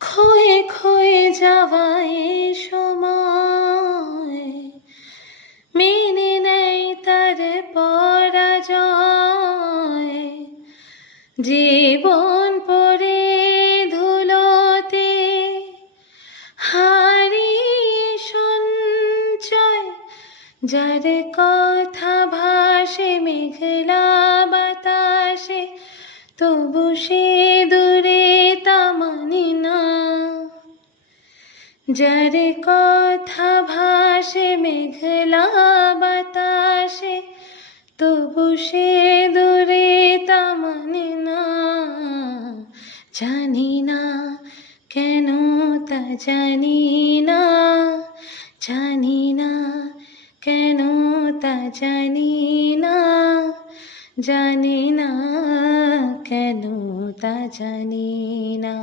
ক্ষয়ে ক্ষয়ে যাওয়া এ সময় মেনে নেয় তার পরাজয়। জীবন পড়ে ধুলোতে হারিয়ে সঞ্চয়, যার কথা ভাসে মেঘলা বাতাসে, তবু সে দূরে তা মানে না। যার কথা ভাসে মেঘলা বাতাসে, তবু সে দূরে তা মানে না। জানি না কেন তা জানি না, জানি না কেন তা জানি না, জানি না কেন তা জানি না।